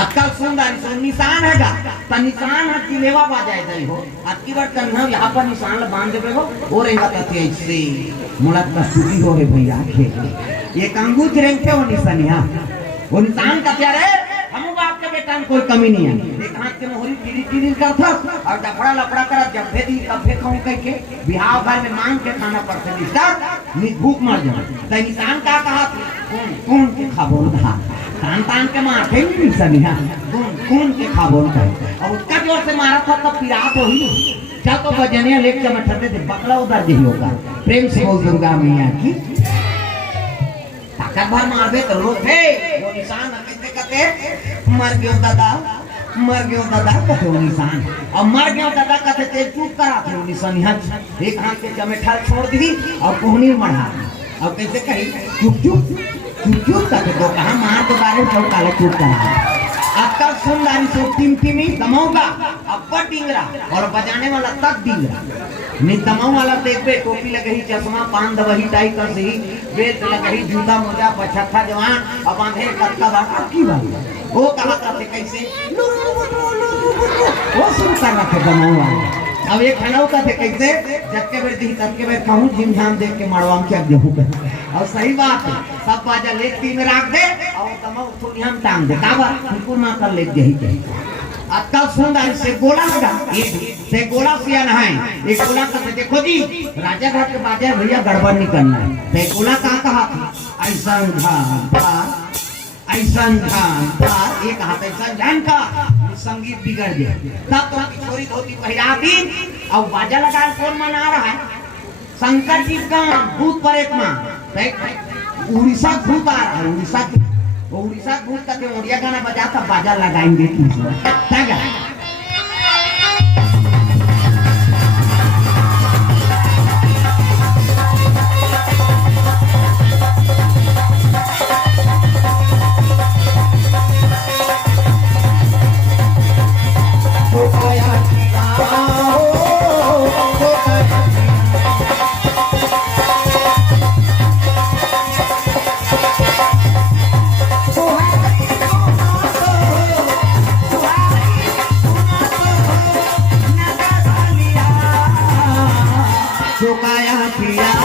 आजकल सुंदर सो निशान हैगा त निशान है तिलेवा बाजाए दई हो अतकी बार कन्हा यहां पर निशान बांध देबे हो और रहेगा त ऐसे मुलाक का सूती हो रे भैया ये कंगूच रेंगते हो निशान यहां वो निशान का क्या रे हम बाप के बेटा में कोई कमी नहीं है एक हाथ के मोहरी टीरी करता और डफड़ा लफड़ा कर जब भेदी तब फेंकूं कह के बिहाव घर में मांग के खाना पड़ता दिखता भूख मर जाए त निशान का कहा कौन के खाबो था तान के माथे में भी सनिया कौन के खाबो था और उसका जोर से मारा था तब पिरात हो ही क्या तो बजनिया लेके में ठंडे थे बकला उधर जी होगा प्रेम से बोल दुर्गा मैया की ताकत भर मारबे तो रोक है वो निशान कैसे कहते मर गयो दादा मर गयो दादा कथे निशान अब मर गयो दादा कथे ते चुप करा थे निशान यहाँ एक हाथ के चमेठा छोड़ दी और कोहनी मढ़ा अब कैसे कही चुप चुप चुप चुप कथे तो कहा मार के बारे में काला चुप करा अक्कल सुंदरी से टिमटिमी दमौगा अब्बा डिंगरा और बजाने वाला तक डिंगरा नितमाऊ वाला देखबे टोपी लगही चश्मा पान दबही टाई कर सही बेल्ट लगही जूता मोजा पछत्ता जवान अब बांधे कत्ता बात की बात वो कहा करते कैसे वो सुन कर रखे दमौगा वाला अब एक खनाऊ का थे कैसे जक्के बेर दी तक्के बेर कहूं जिम झाम देख के मड़वाम क्या गेहूं कर और सही बात है सब बाजा लेती में रख दे और दमौ थोड़ी हम टांग दे काबा बिल्कुल ना कर ले यही कही अक्कल सुंदर से गोला लगा से गोला सिया नहाए एक गोला का देखो जी राजा घाट के बाजा भैया गड़बड़ नहीं करना है से गोला कहा ऐसा ऐसा एक हाथ ऐसा जान का संगीत बिगड़ गया तब तो छोरी धोती पहिरा दी और बाजा लगा कौन मना रहा है शंकर जी का भूत परेत मां उड़ीसा भूत आ रहा है उड़ीसा भूत का ओडिया गाना बजाता बाजा लगाएंगे चुकाया पिया